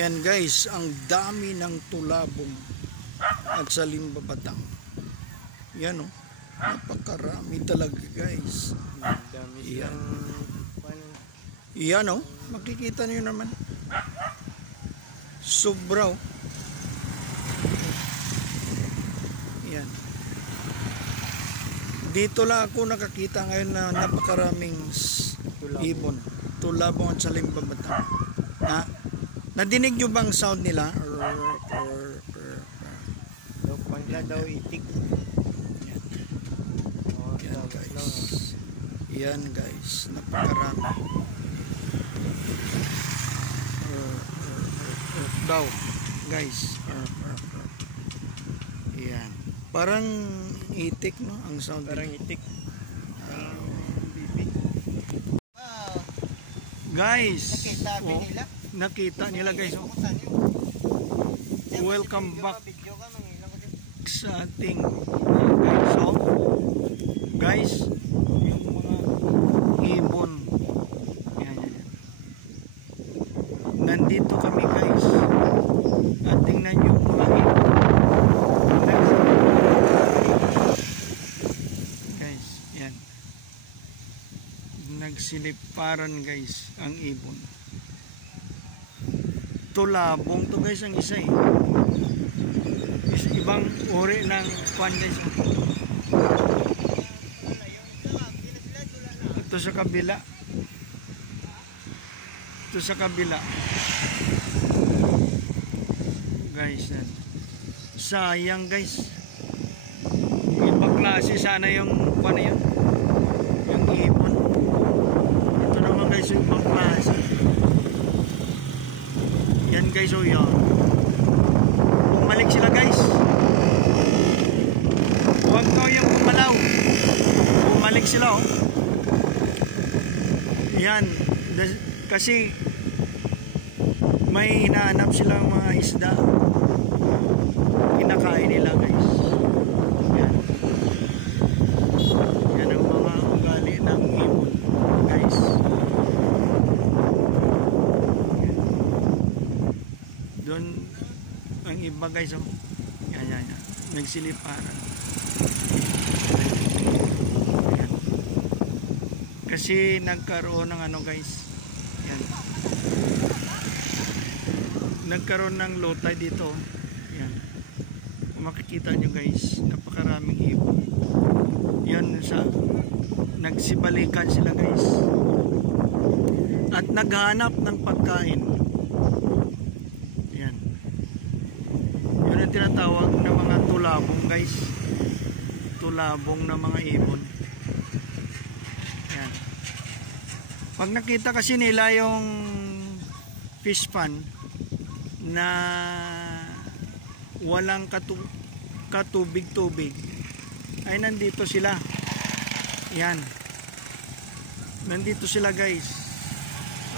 Yan guys, ang dami ng tulabong at salimba batang. Yan oh, napakarami talaga guys. Dami Yan. silang Yan oh, makikita niyo naman. Sobra oh. Yan. Dito lang ako nakakita ngayon na napakaraming ibon, tulabong at salimba batang. Ha? Nadinig nyo bang sound nila? Pangla daw itik. Yan. Yan guys. Yan guys. Napakarami. Daw. Guys. Yan. Parang itik no? Ang sound. Parang itik. Parang bibi. Guys. Nakita Oh, nila. nakita nila guys. Oh. Welcome back sa ating guys. So, guys, yung mga ibon. Yan. Nandito kami guys. At tingnan yung mga ibon. Guys, yan. Nagsiliparan guys ang ibon. Tulabong to guys ang isa eh. Ibang uri ng kwan guys. Ito sa kabila. Ito sa kabila. Guys, yan. Sayang guys. Ibang klase sana yung kwan na yun. Yung ibon. Ito naman guys yung ibang klase. Yan guys, oh yan. Bumalik sila guys. Huwag ko yung kumalaw. Bumalik sila oh. Yan. Kasi may hinahanap silang mga isda. Kinakain nila guys. Yan. Yan ang mga ugali ng ibon guys. Doon ang iba guys oh. Yan. Nagsiliparan. Yan. Kasi nagkaroon ng ano guys. Yan. Nagkaroon ng low tide dito. Yan. Kung makikita nyo guys, napakaraming ibon. Yan sa nagsibalikan sila guys. At naghanap ng pagkain. Tinatawag na mga tulabong guys, tulabong na mga ibon. Yan. Pag nakita kasi nila yung fish pond na walang katubig-tubig ay nandito sila. Yan, nandito sila guys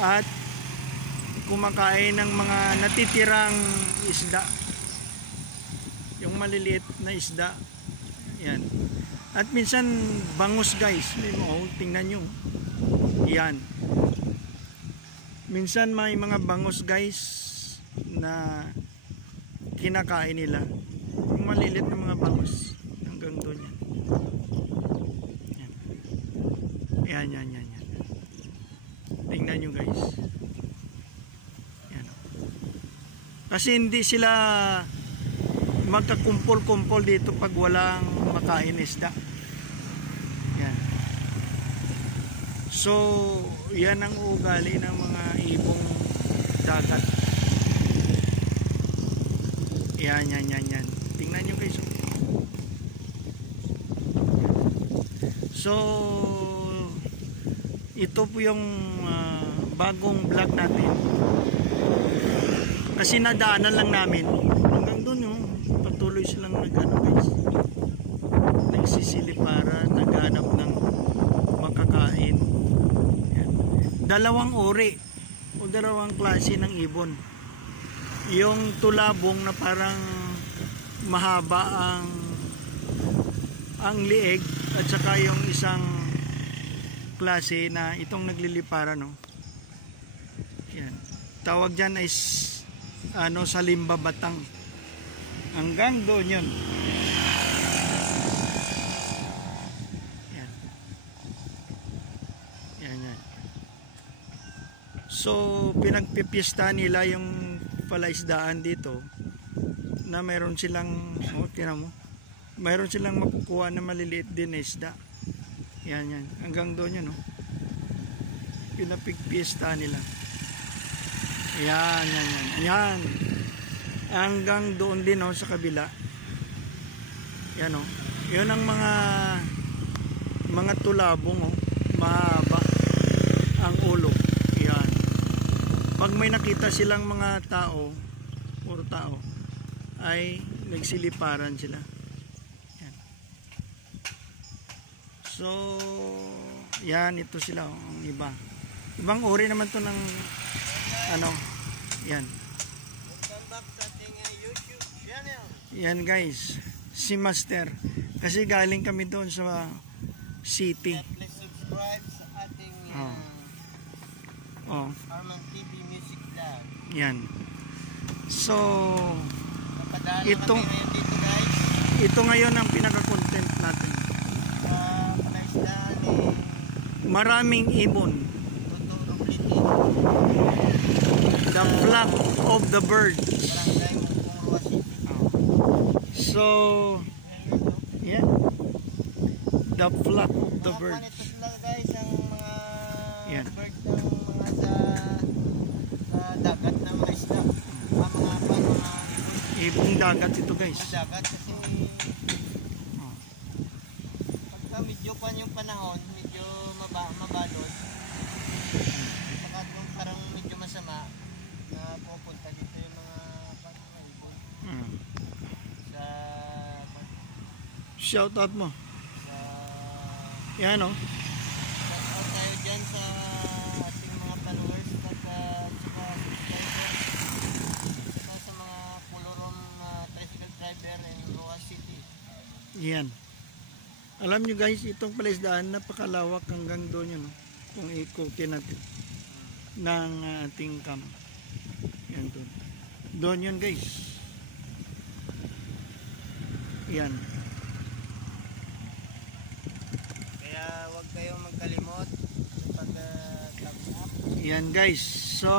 at kumakain ng mga natitirang isda, yung maliliit na isda. Yan. At minsan bangus guys. Oh, tingnan nyo. Yan. Minsan may mga bangus guys na kinakain nila. Yung maliliit na mga bangus. Hanggang doon yan. Yan. Tingnan nyo guys. Yan. Kasi hindi sila magkakumpol-kumpol dito pag walang makain isda. Yan. So, yan ang ugali ng mga ibong dagat. Yan. Tingnan nyo guys. So, ito po yung bagong vlog natin. Kasi nadaanan lang namin. Hanggang doon yung patuloy silang guys, nagsisiliparan, naghanap ng makakain. Yan. Dalawang uri o dalawang klase ng ibon. Yung tulabong na parang mahaba ang lieg at saka yung isang klase na itong nagliliparan no. Yan. Tawag dyan ay sa Limba Batang. Hanggang doon yun. Yan. Yan. So, pinagpipista nila yung palaisdaan dito na mayroon silang, tinan mo, mayroon silang makukuha na maliliit din na isda. Yan. Hanggang doon yun, pinapigpista nila. Yan. Hanggang doon din sa kabila. Yan yun ang mga tulabong mahaba ang ulo. Yan. Pag may nakita silang mga tao, puro tao, ay nagsiliparan sila. Yan. So, yan, ito sila ang iba. Ibang uri naman to ng yan. Welcome back sa ating YouTube channel. Yan guys, si Master. Kasi galing kami doon sa city. Please subscribe sa ating Arman TV Music Vlog. Yan. So, Napadala ito, kami ngayon dito guys. ito ngayon ang pinaka-content natin. Palaisdaan Maraming ibon. The flock of the birds. Barangay Mungkungwa City. So, yan. The flock of the birds. Ito sila guys, ang mga Yan. bird ng mga sa dagat na mga isda. Mga Ibong dagat ito guys. dagat kasi pagka medyo yung panahon, medyo mabalot. Saka yung parang medyo masama na pupunta dito yung mga ibon sa Shout out mo. sa Yan shout out tayo dyan sa ating mga followers at saka subscribers saka sa mga Pulurom tricycle driver in Roa City. Yan. Alam nyo guys, itong palaisdaan napakalawak hanggang doon yun. Kung ikutin natin ng ating cam. Yan doon. Doon yun guys. Yan. Kaya huwag kayong magkalimot pag thumbs up. Yan guys. So,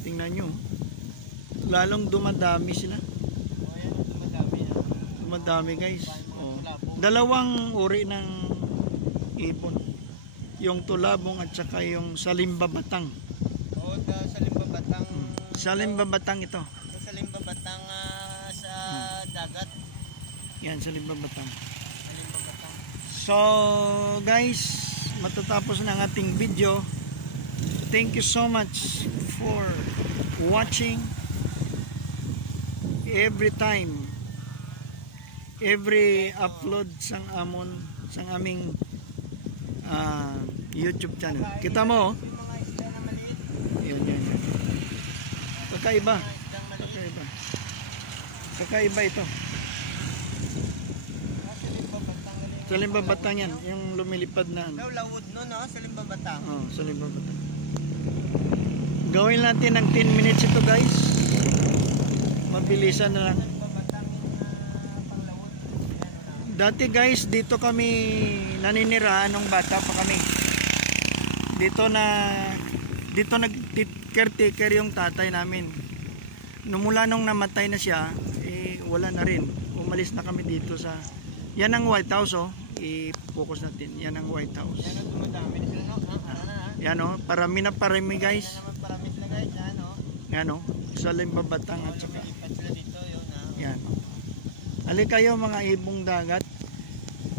tingnan nyo. Lalong dumadami sila. Ayan, dumadami na. Dumadami guys. Dalawang uri ng ibon. Yung tulabong at saka yung sa Limba Batang. Sa Limba Batang. Sa Limba Batang ito. Sa Limba Batang sa dagat. Yan, sa Limba Batang. Sa Limba Batang. So guys, matatapos na ang ating video. Thank you so much for watching. Every time, every upload sang aming YouTube channel. Kita mo? Yung mga isda na maliit. Yan. Kakaiba. Mga isdang maliit. Kakaiba ito. Sa Limba Batang. Sa Limba Batang yan. Yung lumilipad na Lawod no, sa Limba Batang. sa Limba Batang. Gawin natin ng 10 minutes ito guys. Mabilisan na lang. Limba Batang panglawod. Dati guys, dito kami naninirahan nung bata pa kami. Dito nag-caretaker yung tatay namin. Mula nung namatay na siya, wala na rin. Umalis na kami dito sa... Yan ang White House i-focus natin. Yan ang White House. Yan ang dumadami na sila no. Yan parami na parami guys. Yan naman parami sila guys. Yan sa Limba Batang at saka... Lumilipat sila dito yun Yan. Ali kayo mga ibong dagat.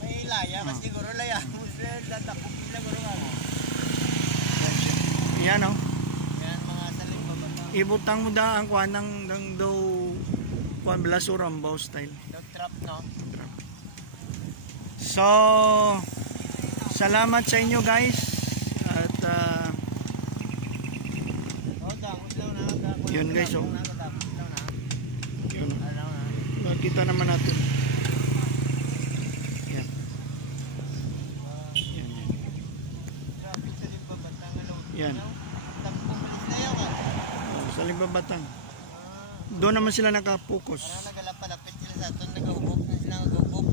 May laya kasi siguro laya. Sila tatakbo sila guro ka. Yan Yan mga sa Limba Batang. ibutang mo da ang kuanang ng daw kuan blas o rambaw style. Dog trap no. So salamat sa inyo guys at yun guys yun makita naman natin yan yan sa Limba Batang. Doon naman sila nakapokus. Parang nagalapalapit sila sa atin, nag-ubok na sila, nag-ubok.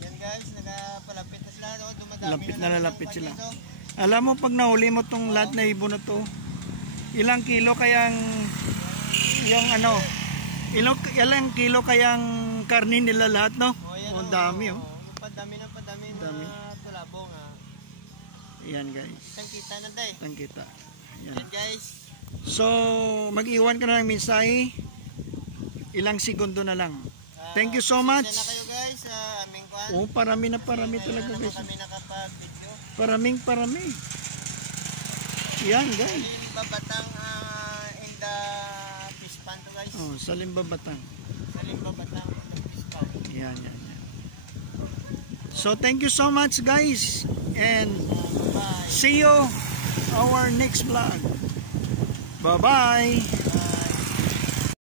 Yan guys, nagapalapit na sila, no? Dumadami Lapit na lalapit sila. dito. Alam mo, pag nahuli mo tong lahat na ibon na to, ilang kilo kayang yung ano, ilang kilo kayang karni nila lahat, no? Yan, Ang dami, oh. Padami na Dami. tulabong, ha. Ayan, guys. Isang kita na day. Tang kita. Ayan. Yan guys. So, mag-iwan ka na ng mensahe. Ilang segundo na lang. Thank you so much. Pasensya na kayo guys sa aming kwan. Oh, parami talaga, Ngayon guys. kami nakapag-video. Parami. Yan, guys. Limbabatang in the fish pond to guys. Oh, sa Limbabatang. Sa Limbabatang in the fish pond. Yan. So, thank you so much, guys. And Bye-bye. see you our next vlog. Bye-bye.